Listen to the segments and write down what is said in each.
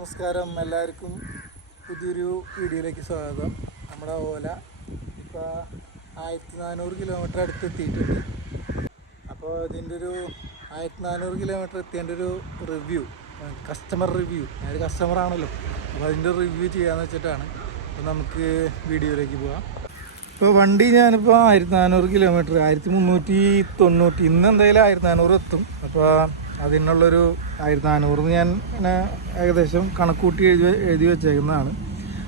നമസ്കാരം, എല്ലാവർക്കും പുതിയൊരു വീഡിയോയിലേക്ക് സ്വാഗതം. നമ്മുടെ ഓല ഇപ്പോൾ 1400 കിലോമീറ്റർ അടുത്തെത്തിയിട്ടുണ്ട്. അപ്പോൾ ഇതിൻ്റെ ഒരു 1400 കിലോമീറ്റർ എത്തിയതിൻ്റെ ഒരു റിവ്യൂ, കസ്റ്റമർ റിവ്യൂ, ഞാനൊരു കസ്റ്റമറാണല്ലോ, അപ്പോൾ അതിൻ്റെ റിവ്യൂ ചെയ്യാമെന്ന് വെച്ചിട്ടാണ്. അപ്പോൾ നമുക്ക് വീഡിയോയിലേക്ക് പോകാം. ഇപ്പോൾ വണ്ടി ഞാനിപ്പോൾ 1400 കിലോമീറ്റർ, 1390, ഇന്ന് എന്തായാലും 1400 എത്തും. അപ്പോൾ അതിനുള്ളൊരു 1400 ഞാൻ ഇങ്ങനെ ഏകദേശം കണക്കൂട്ടി എഴുതി വെച്ചേക്കുന്നതാണ്.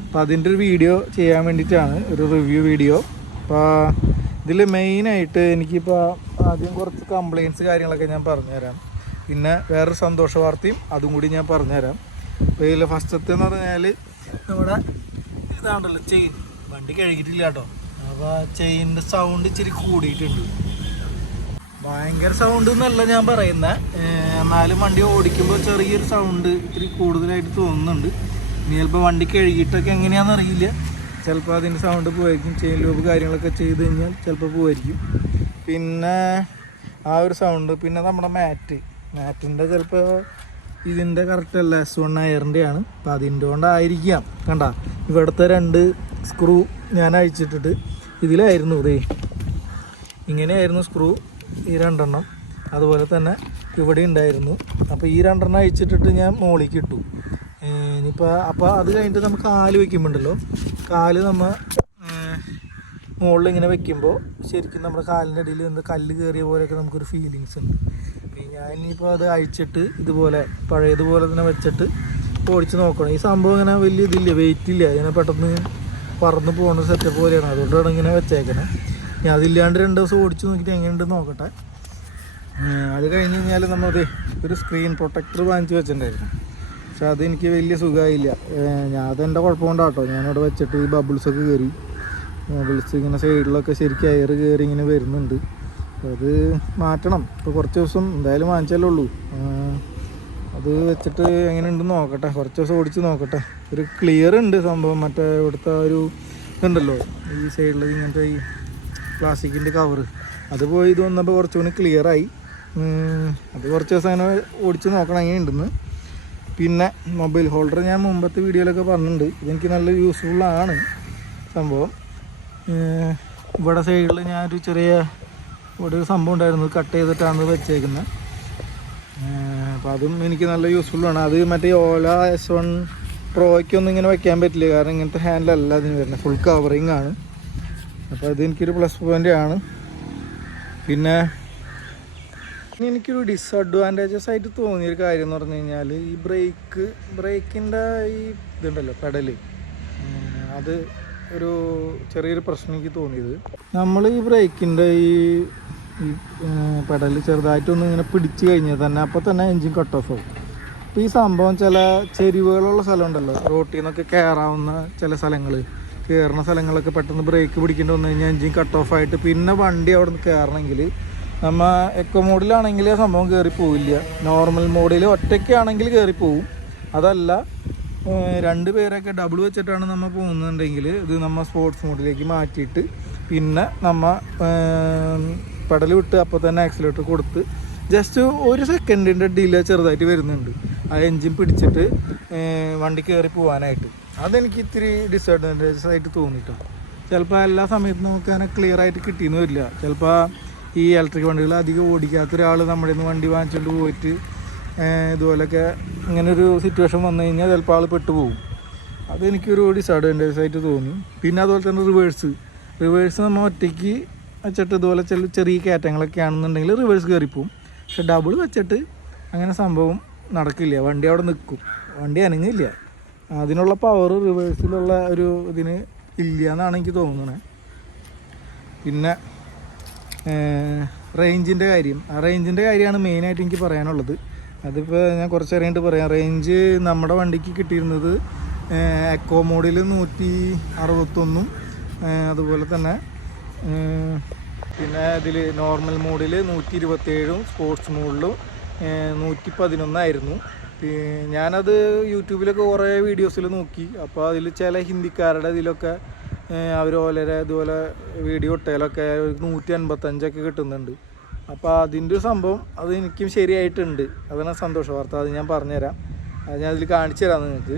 അപ്പോൾ അതിൻ്റെ ഒരു വീഡിയോ ചെയ്യാൻ വേണ്ടിയിട്ടാണ്, ഒരു റിവ്യൂ വീഡിയോ. അപ്പോൾ ഇതിൽ മെയിനായിട്ട് എനിക്കിപ്പോൾ ആദ്യം കുറച്ച് കംപ്ലയിൻറ്റ്സ് കാര്യങ്ങളൊക്കെ ഞാൻ പറഞ്ഞുതരാം. പിന്നെ വേറൊരു സന്തോഷ വാർത്തയും അതും കൂടി ഞാൻ പറഞ്ഞുതരാം. അപ്പോൾ ഇതിൽ ഫസ്റ്റത്തെ എന്ന് പറഞ്ഞാൽ നമ്മുടെ ഇതാണല്ലോ ചെയിൻ, വണ്ടി കഴുകിയിട്ടില്ല കേട്ടോ. അപ്പോൾ ചെയിനിൻ്റെ സൗണ്ട് ഇച്ചിരി കൂടിയിട്ടുണ്ട്. ഭയങ്കര സൗണ്ട് എന്നല്ല ഞാൻ പറയുന്നത്, എന്നാലും വണ്ടി ഓടിക്കുമ്പോൾ ചെറിയൊരു സൗണ്ട് ഇത്തിരി കൂടുതലായിട്ട് തോന്നുന്നുണ്ട്. ഇനി ചിലപ്പോൾ വണ്ടി കഴുകിയിട്ടൊക്കെ എങ്ങനെയാണെന്ന് അറിയില്ല, ചിലപ്പോൾ അതിൻ്റെ സൗണ്ട് പോയിരിക്കും. ചെയിൻ ലൂബ് കാര്യങ്ങളൊക്കെ ചെയ്ത് കഴിഞ്ഞാൽ ചിലപ്പോൾ പോയിരിക്കും. പിന്നെ ആ ഒരു സൗണ്ട്. പിന്നെ നമ്മുടെ മാറ്റിൻ്റെ ചിലപ്പോൾ ഇതിൻ്റെ കറക്റ്റ് അല്ല, S1 അയറിൻ്റെയാണ്. അപ്പോൾ അതിൻ്റെ കൊണ്ടായിരിക്കാം. കണ്ട ഇവിടുത്തെ 2 സ്ക്രൂ ഞാൻ അഴിച്ചിട്ടിട്ട് ഇതിലായിരുന്നു, ഇതേ ഇങ്ങനെയായിരുന്നു സ്ക്രൂ, ഈ 2 എണ്ണം. അതുപോലെ തന്നെ ഇവിടെ ഉണ്ടായിരുന്നു. അപ്പോൾ ഈ 2 എണ്ണം അഴിച്ചിട്ടിട്ട് ഞാൻ മുകളിലേക്ക് ഇട്ടു. ഇനിയിപ്പോൾ അപ്പോൾ അത് കഴിഞ്ഞിട്ട് നമുക്ക് കാല് വയ്ക്കുമ്പോണ്ടല്ലോ, കാല് നമ്മൾ മുകളിൽ ഇങ്ങനെ വെക്കുമ്പോൾ ശരിക്കും നമ്മുടെ കാലിൻ്റെ ഇടയിൽ നിന്ന് കല്ല് കയറിയ പോലെയൊക്കെ നമുക്കൊരു ഫീലിങ്സ് ഉണ്ട്. ഞാൻ ഇനിയിപ്പോൾ അത് അഴിച്ചിട്ട് ഇതുപോലെ പഴയതുപോലെ തന്നെ വെച്ചിട്ട് ഓടിച്ച് നോക്കണം. ഈ സംഭവം ഇങ്ങനെ വലിയ ഇതില്ല, വെയിറ്റ് ഇല്ല, ഇങ്ങനെ പെട്ടെന്ന് പറന്ന് പോകുന്ന സെറ്റപ്പ് പോലെയാണ്, അതുകൊണ്ടാണ് ഇങ്ങനെ വെച്ചേക്കണേ. ഞാൻ അതില്ലാണ്ട് 2 ദിവസം ഓടിച്ച് നോക്കിയിട്ട് എങ്ങനെയുണ്ടെന്ന് നോക്കട്ടെ. അത് കഴിഞ്ഞ് കഴിഞ്ഞാൽ നമ്മളത് ഒരു സ്ക്രീൻ പ്രൊട്ടക്ടർ വാങ്ങിച്ച് വെച്ചിട്ടുണ്ടായിരുന്നു. പക്ഷെ അതെനിക്ക് വലിയ സുഖമായില്ല. ഞാൻ അതെൻ്റെ കുഴപ്പം കൊണ്ടാട്ടോ, ഞാനവിടെ വെച്ചിട്ട് ഈ ബബിൾസൊക്കെ കയറി, ബബിൾസ് ഇങ്ങനെ സൈഡിലൊക്കെ ശരിക്കും എയർ കയറി ഇങ്ങനെ വരുന്നുണ്ട്. അത് മാറ്റണം. ഇപ്പോൾ കുറച്ച് ദിവസം എന്തായാലും വാങ്ങിച്ചാലേ ഉള്ളൂ. അത് വെച്ചിട്ട് എങ്ങനെയുണ്ടെന്ന് നോക്കട്ടെ, കുറച്ച് ദിവസം ഓടിച്ച് നോക്കട്ടെ. ഒരു ക്ലിയർ ഉണ്ട് സംഭവം. മറ്റേ ഇവിടുത്തെ ഒരു ഇതുണ്ടല്ലോ ഈ സൈഡിൽ ഇങ്ങനത്തെ ഈ പ്ലാസ്റ്റിക്കിൻ്റെ കവറ്, അത് പോയി ഇത് വന്നപ്പോൾ കുറച്ചുകൂടി ക്ലിയറായി. അത് കുറച്ച് ദിവസം അങ്ങനെ ഓടിച്ച് നോക്കണം എങ്ങനെയുണ്ടെന്ന്. പിന്നെ മൊബൈൽ ഹോൾഡർ ഞാൻ മുമ്പത്തെ വീഡിയോയിലൊക്കെ പറഞ്ഞിട്ടുണ്ട്, ഇതെനിക്ക് നല്ല യൂസ്ഫുള്ളാണ് സംഭവം. ഇവിടെ സൈഡിൽ ഞാനൊരു ഇവിടെ ഒരു സംഭവം ഉണ്ടായിരുന്നു, കട്ട് ചെയ്തിട്ടാണ് വെച്ചേക്കുന്നത്. അപ്പോൾ അതും എനിക്ക് നല്ല യൂസ്ഫുള്ളാണ്. അത് മറ്റേ ഓല S1 പ്രോയ്ക്കൊന്നും ഇങ്ങനെ വെക്കാൻ പറ്റില്ല, കാരണം ഇങ്ങനത്തെ ഹാൻഡിലല്ല അതിന് വരുന്നത്, ഫുൾ കവറിങ് ആണ്. അപ്പോൾ അതെനിക്കൊരു പ്ലസ് പോയിൻ്റ് ആണ്. പിന്നെ എനിക്കൊരു ഡിസഡ്വാൻറ്റേജസ് ആയിട്ട് തോന്നിയൊരു കാര്യം എന്ന് പറഞ്ഞു കഴിഞ്ഞാൽ ഈ ബ്രേക്കിൻ്റെ ഈ ഇതുണ്ടല്ലോ പെഡല്, അത് ഒരു ചെറിയൊരു പ്രശ്നം എനിക്ക് തോന്നിയത്. നമ്മൾ ഈ ബ്രേക്കിൻ്റെ ഈ പെഡൽ ചെറുതായിട്ടൊന്നും ഇങ്ങനെ പിടിച്ചു കഴിഞ്ഞാൽ തന്നെ അപ്പോൾ തന്നെ എൻജിൻ കട്ട് ഓഫ് ആവും. അപ്പോൾ ഈ സംഭവം ചില ചെരിവുകളുള്ള സ്ഥലമുണ്ടല്ലോ, റോട്ടിൽ നിന്നൊക്കെ കയറാവുന്ന ചില സ്ഥലങ്ങൾ, കയറുന്ന സ്ഥലങ്ങളൊക്കെ പെട്ടെന്ന് ബ്രേക്ക് പിടിക്കേണ്ടി വന്നു കഴിഞ്ഞാൽ എൻജിൻ കട്ട് ഓഫ് ആയിട്ട് പിന്നെ വണ്ടി അവിടെ നിന്ന് കയറണമെങ്കിൽ നമ്മൾ എക്കോ മോഡിലാണെങ്കിൽ ആ സംഭവം കയറിപ്പോവില്ല. നോർമൽ മോഡിൽ ഒറ്റയ്ക്കാണെങ്കിൽ കയറിപ്പോവും. അതല്ല 2 പേരൊക്കെ ഡബിൾ വെച്ചിട്ടാണ് നമ്മൾ പോകുന്നുണ്ടെങ്കിൽ ഇത് നമ്മൾ സ്പോർട്സ് മോഡിലേക്ക് മാറ്റിയിട്ട് പിന്നെ നമ്മൾ പെഡൽ വിട്ട് അപ്പോൾ തന്നെ ആക്സിലേറ്റർ കൊടുത്ത് ജസ്റ്റ് 1 സെക്കൻഡിൻ്റെ ഡിലേ ചെറുതായിട്ട് വരുന്നുണ്ട് ആ എൻജിൻ പിടിച്ചിട്ട് വണ്ടി കയറി പോകാനായിട്ട്. അതെനിക്ക് ഇത്തിരി ഡിസഡ്വാൻറ്റേജസ് ആയിട്ട് തോന്നിയിട്ടോ. ചിലപ്പോൾ എല്ലാ സമയത്തും നമുക്ക് അങ്ങനെ ക്ലിയർ ആയിട്ട് കിട്ടിയെന്ന് വരില്ല. ചിലപ്പോൾ ഈ ഇലക്ട്രിക് വണ്ടികൾ അധികം ഓടിക്കാത്ത ഒരാൾ നമ്മുടെ നിന്ന് വണ്ടി വാങ്ങിച്ചുകൊണ്ട് പോയിട്ട് ഇതുപോലെയൊക്കെ ഇങ്ങനൊരു സിറ്റുവേഷൻ വന്നു കഴിഞ്ഞാൽ ചിലപ്പോൾ ആൾ പെട്ടുപോകും. അതെനിക്കൊരു ഡിസഡ്വാൻറ്റേജസ് ആയിട്ട് തോന്നി. പിന്നെ അതുപോലെ തന്നെ റിവേഴ്സ് നമ്മൾ ഒറ്റയ്ക്ക് വെച്ചിട്ട് ഇതുപോലെ ചെറിയ കയറ്റങ്ങളൊക്കെ ആണെന്നുണ്ടെങ്കിൽ റിവേഴ്സ് കയറിപ്പോവും. പക്ഷെ ഡബിൾ വെച്ചിട്ട് അങ്ങനെ സംഭവം നടക്കില്ല, വണ്ടി അവിടെ നിൽക്കും, വണ്ടി അനങ്ങില്ല. അതിനുള്ള പവർ റിവേഴ്സിലുള്ള ഒരു ഇതിന് ഇല്ല എന്നാണ് എനിക്ക് തോന്നുന്നത്. പിന്നെ റേഞ്ചിൻ്റെ കാര്യമാണ് മെയിനായിട്ട് എനിക്ക് പറയാനുള്ളത്. അതിപ്പോൾ ഞാൻ കുറച്ച് അറിയാണ്ട് പറയാം. റേഞ്ച് നമ്മുടെ വണ്ടിക്ക് കിട്ടിയിരുന്നത് എക്കോ മോഡിൽ 161, അതുപോലെ തന്നെ പിന്നെ ഇതിൽ നോർമൽ മോഡിൽ 127, സ്പോർട്സ് മോഡിലും 111 ആയിരുന്നു. ഞാനത് യൂട്യൂബിലൊക്കെ കുറേ വീഡിയോസിൽ നോക്കി. അപ്പോൾ അതിൽ ചില ഹിന്ദിക്കാരുടെ ഇതിലൊക്കെ അവർ വളരെ ഇതുപോലെ വീഡിയോ ഇട്ടതിലൊക്കെ 155 കിട്ടുന്നുണ്ട്. അപ്പോൾ അതിൻ്റെ ഒരു സംഭവം അത് എനിക്കും ശരിയായിട്ടുണ്ട്. അതാണ് സന്തോഷ വാർത്ത, അത് ഞാൻ പറഞ്ഞുതരാം. അത് ഞാൻ അതിൽ കാണിച്ചു തരാം നിങ്ങൾക്ക്.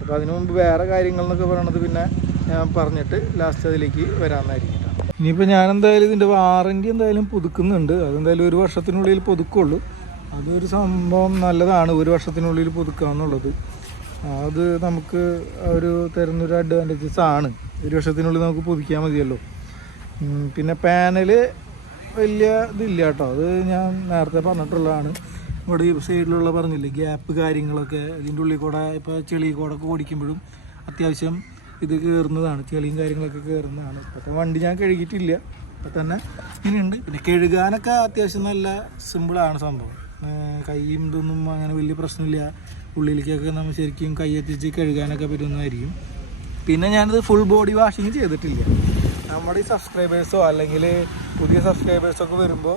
അപ്പോൾ അതിനു മുമ്പ് വേറെ കാര്യങ്ങളെന്നൊക്കെ പറയണത് പിന്നെ ഞാൻ പറഞ്ഞിട്ട് ലാസ്റ്റ് അതിലേക്ക് വരാമെന്നായിരിക്കും. ഇനിയിപ്പോൾ ഞാൻ എന്തായാലും ഇതിൻ്റെ വാറൻറ്റി എന്തായാലും പുതുക്കുന്നുണ്ട്. അതെന്തായാലും 1 വർഷത്തിനുള്ളിൽ പുതുക്കുള്ളൂ. അതൊരു സംഭവം നല്ലതാണ്, 1 വർഷത്തിനുള്ളിൽ പുതുക്കുക എന്നുള്ളത്. അത് നമുക്ക് ഒരു തരുന്നൊരു അഡ്വാൻറ്റേജസ് ആണ്. 1 വർഷത്തിനുള്ളിൽ നമുക്ക് പുതുക്കിയാൽ മതിയല്ലോ. പിന്നെ പാനൽ വലിയ ഇതില്ല കേട്ടോ, അത് ഞാൻ നേരത്തെ പറഞ്ഞിട്ടുള്ളതാണ്. ഇവിടെ ഈ സൈഡിലുള്ള പറഞ്ഞില്ലേ ഗ്യാപ്പ് കാര്യങ്ങളൊക്കെ, ഇതിൻ്റെ ഉള്ളിൽ കൂടെ ഇപ്പോൾ ചെളി കൂടെ ഒക്കെ ഓടിക്കുമ്പോഴും അത്യാവശ്യം ഇത് കയറുന്നതാണ്, ചെളിയും കാര്യങ്ങളൊക്കെ കയറുന്നതാണ്. ഇപ്പോഴത്തെ വണ്ടി ഞാൻ കഴുകിയിട്ടില്ല, ഇപ്പം തന്നെ ഇങ്ങനെയുണ്ട്. പിന്നെ കഴുകാനൊക്കെ അത്യാവശ്യം നല്ല സിമ്പിളാണ് സംഭവം. കൈയും ഇതൊന്നും അങ്ങനെ വലിയ പ്രശ്നമില്ല. ഉള്ളിലേക്കൊക്കെ നമ്മൾ ശരിക്കും കൈ എത്തിച്ച് കഴുകാനൊക്കെ പറ്റുന്നതായിരിക്കും. പിന്നെ ഞാനിത് ഫുൾ ബോഡി വാഷിങ് ചെയ്തിട്ടില്ല. നമ്മുടെ ഈ സബ്സ്ക്രൈബേഴ്സോ അല്ലെങ്കിൽ പുതിയ സബ്സ്ക്രൈബേഴ്സൊക്കെ വരുമ്പോൾ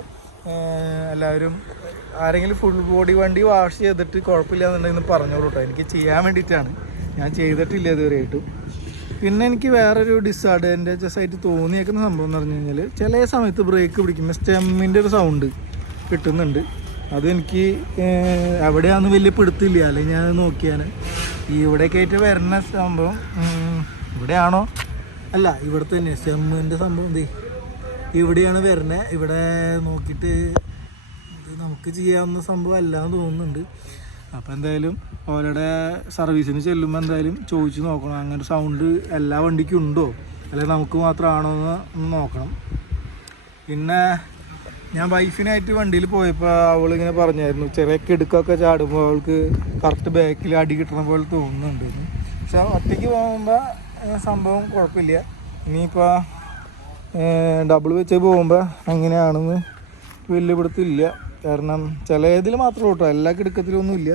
എല്ലാവരും ആരെങ്കിലും ഫുൾ ബോഡി വണ്ടി വാഷ് ചെയ്തിട്ട് കുഴപ്പമില്ല എന്നുണ്ടെങ്കിൽ പറഞ്ഞോളൂ കേട്ടോ. എനിക്ക് ചെയ്യാൻ വേണ്ടിയിട്ടാണ്, ഞാൻ ചെയ്തിട്ടില്ല ഇതുവരെയായിട്ടും. പിന്നെ എനിക്ക് വേറൊരു ഡിസ്അഡ്വാൻറ്റേജസ് ആയിട്ട് തോന്നിയേക്കുന്ന സംഭവം എന്ന് പറഞ്ഞു കഴിഞ്ഞാൽ ചില സമയത്ത് ബ്രേക്ക് പിടിക്കുമ്പോൾ സ്റ്റെമ്മിൻ്റെ ഒരു സൗണ്ട് കിട്ടുന്നുണ്ട്. അതെനിക്ക് എവിടെയാണെന്ന് വലിയ പിടുത്തില്ല, അല്ലെങ്കിൽ ഞാൻ നോക്കിയാൽ ഇവിടെയൊക്കെ ആയിട്ട് വരുന്ന സംഭവം ഇവിടെയാണോ അല്ല ഇവിടെ തന്നെ സ്റ്റെമ്മിൻ്റെ സംഭവം എന്തേ ഇവിടെയാണ് വരുന്നത്. ഇവിടെ നോക്കിയിട്ട് ഇത് നമുക്ക് ചെയ്യാവുന്ന സംഭവം അല്ലാന്ന് തോന്നുന്നുണ്ട്. അപ്പോൾ എന്തായാലും ഓലയുടെ സർവീസിന് ചെല്ലുമ്പോൾ എന്തായാലും ചോദിച്ച് നോക്കണം, അങ്ങനെ സൗണ്ട് എല്ലാ വണ്ടിക്കും ഉണ്ടോ അല്ലെങ്കിൽ നമുക്ക് മാത്രമാണോ എന്ന് നോക്കണം. പിന്നെ ഞാൻ വൈഫിനായിട്ട് വണ്ടിയിൽ പോയപ്പോൾ അവളിങ്ങനെ പറഞ്ഞായിരുന്നു ചെറിയ കിടുക്കൊക്കെ ചാടുമ്പോൾ അവൾക്ക് കറക്റ്റ് ബാക്കിൽ അടി കിട്ടണ പോലെ തോന്നുന്നുണ്ട്. പക്ഷെ ഒറ്റയ്ക്ക് പോകുമ്പോൾ സംഭവം കുഴപ്പമില്ല. ഇനിയിപ്പോൾ ഡബിൾ വെച്ച് പോകുമ്പോൾ അങ്ങനെയാണെന്ന് വലിയ പിടുത്തില്ല. കാരണം ചിലതിൽ മാത്രം കേട്ടോ, എല്ലാ കിടുക്കത്തിലൊന്നും ഇല്ല,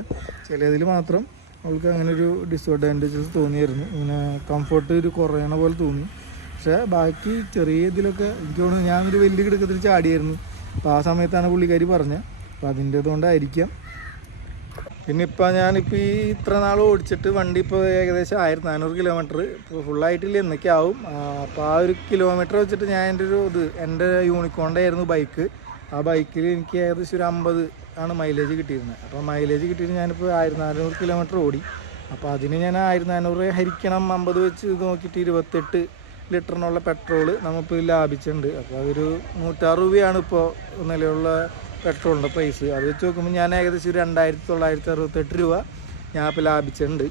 ചിലതിൽ മാത്രം അവൾക്ക് അങ്ങനെ ഒരു ഡിസ്അഡ്വാൻറ്റേജസ് തോന്നിയായിരുന്നു. ഇങ്ങനെ കംഫർട്ട് ഒരു കുറയണ പോലെ തോന്നി. പക്ഷേ ബാക്കി ചെറിയ ഇതിലൊക്കെ എനിക്ക് തോന്നുന്നു ഞാനൊരു വലിയ കിടുക്കത്തിൽ ചാടിയായിരുന്നു. അപ്പോൾ ആ സമയത്താണ് പുള്ളിക്കാരി പറഞ്ഞത്. അപ്പോൾ അതിൻ്റേതുകൊണ്ടായിരിക്കാം. പിന്നെ ഞാനിപ്പോൾ ഈ ഇത്ര നാൾ ഓടിച്ചിട്ട് വണ്ടി ഇപ്പോൾ ഏകദേശം 1400 കിലോമീറ്റർ ഇപ്പോൾ ഫുള്ളായിട്ടില്ല, എന്നൊക്കെ ആവും. അപ്പോൾ ആ ഒരു കിലോമീറ്റർ വെച്ചിട്ട് ഞാൻ എൻ്റെ യൂണിക്കോണിൻ്റെ ആയിരുന്നു ബൈക്ക്. ആ ബൈക്കിൽ എനിക്ക് ഏകദേശം ഒരു 50 ആണ് മൈലേജ് കിട്ടിയിരുന്നത്. അപ്പോൾ മൈലേജ് കിട്ടിയിട്ട് ഞാനിപ്പോൾ 1400 കിലോമീറ്റർ ഓടി. അപ്പോൾ അതിന് ഞാൻ 1400 ഹരിക്കണം 50 വെച്ച് ഇത് നോക്കിയിട്ട് 28 ലിറ്ററിനുള്ള പെട്രോൾ നമ്മളിപ്പോൾ ലാഭിച്ചിട്ടുണ്ട്. അപ്പോൾ അതൊരു 106 രൂപയാണ് ഇപ്പോൾ നിലവിലുള്ള പെട്രോളിൻ്റെ പ്രൈസ്. അത് വെച്ച് നോക്കുമ്പോൾ ഞാൻ ഏകദേശം 2968 രൂപ ഞാൻ ഇപ്പോൾ ലാഭിച്ചിട്ടുണ്ട്.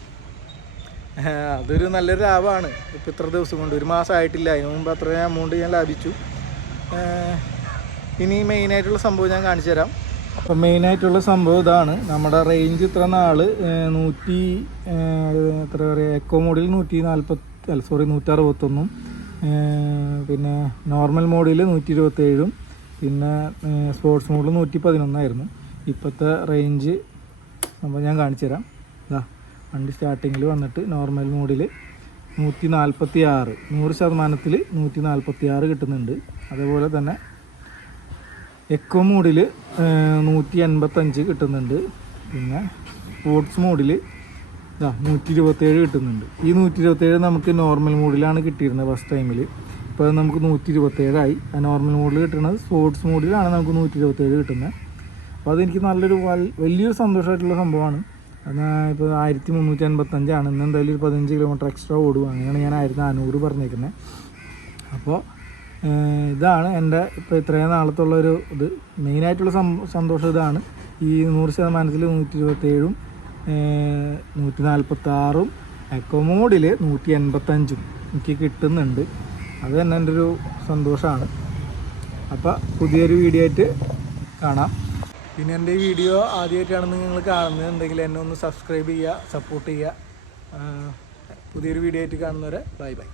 അതൊരു നല്ലൊരു ലാഭമാണ്. ഇപ്പോൾ ഇത്ര ദിവസം കൊണ്ട് 1 മാസമായിട്ടില്ല, അതിന് മുമ്പ് അത്രയും എമൗണ്ട് ഞാൻ ലാഭിച്ചു. ഇനി മെയിനായിട്ടുള്ള സംഭവം ഞാൻ കാണിച്ചു തരാം. അപ്പോൾ മെയിനായിട്ടുള്ള സംഭവം ഇതാണ്. നമ്മുടെ റേഞ്ച് ഇത്ര നാൾ 100 എത്ര പറയുക, എക്കോ മോഡിൽ 161, പിന്നെ നോർമൽ മോഡിൽ 127, പിന്നെ സ്പോർട്സ് മോഡിൽ 111 ആയിരുന്നു. ഇപ്പോഴത്തെ റേഞ്ച് സംഭവം ഞാൻ കാണിച്ചു തരാം. ഇതാ വണ്ടി സ്റ്റാർട്ടിങ്ങിൽ വന്നിട്ട് നോർമൽ മോഡിൽ 146, 100% 146 കിട്ടുന്നുണ്ട്. അതേപോലെ തന്നെ എക്കോ മോഡിൽ 185 കിട്ടുന്നുണ്ട്. പിന്നെ സ്പോർട്സ് മോഡിൽ 127 കിട്ടുന്നുണ്ട്. ഈ 127 നമുക്ക് നോർമൽ മോഡിലാണ് കിട്ടിയിരുന്നത് ഫസ്റ്റ് ടൈമിൽ. ഇപ്പോൾ നമുക്ക് 127 ആയി. ആ നോർമൽ മോഡിൽ കിട്ടുന്നത് സ്പോർട്സ് മോഡിലാണ് നമുക്ക് 127 കിട്ടുന്നത്. അപ്പോൾ അതെനിക്ക് നല്ലൊരു വലിയൊരു സന്തോഷമായിട്ടുള്ള സംഭവമാണ്. എന്നാൽ ഇപ്പോൾ 1385 ആണ്. ഇന്ന് എന്തായാലും ഒരു 15 കിലോമീറ്റർ എക്സ്ട്രാ ഓടും. അങ്ങനെയാണ് ഞാൻ 1400 പറഞ്ഞേക്കുന്നത്. അപ്പോൾ ഇതാണ് എൻ്റെ ഇപ്പോൾ ഇത്രയും നാളത്തുള്ളൊരു ഇത്. മെയിനായിട്ടുള്ള സന്തോഷം ഇതാണ്. ഈ 100% 127, 146, എക്കോ മോഡിൽ 185 എനിക്ക് കിട്ടുന്നുണ്ട്. അത് തന്നെ എൻ്റെ ഒരു സന്തോഷമാണ്. അപ്പോൾ പുതിയൊരു വീഡിയോ ആയിട്ട് കാണാം. പിന്നെ എൻ്റെ ഈ വീഡിയോ ആദ്യമായിട്ടാണ് നിങ്ങൾ കാണുന്നതെന്നുണ്ടെങ്കിൽ എന്നെ ഒന്ന് സബ്സ്ക്രൈബ് ചെയ്യുക, സപ്പോർട്ട് ചെയ്യുക. പുതിയൊരു വീഡിയോ ആയിട്ട് കാണുന്നവരെ ബൈ ബൈ.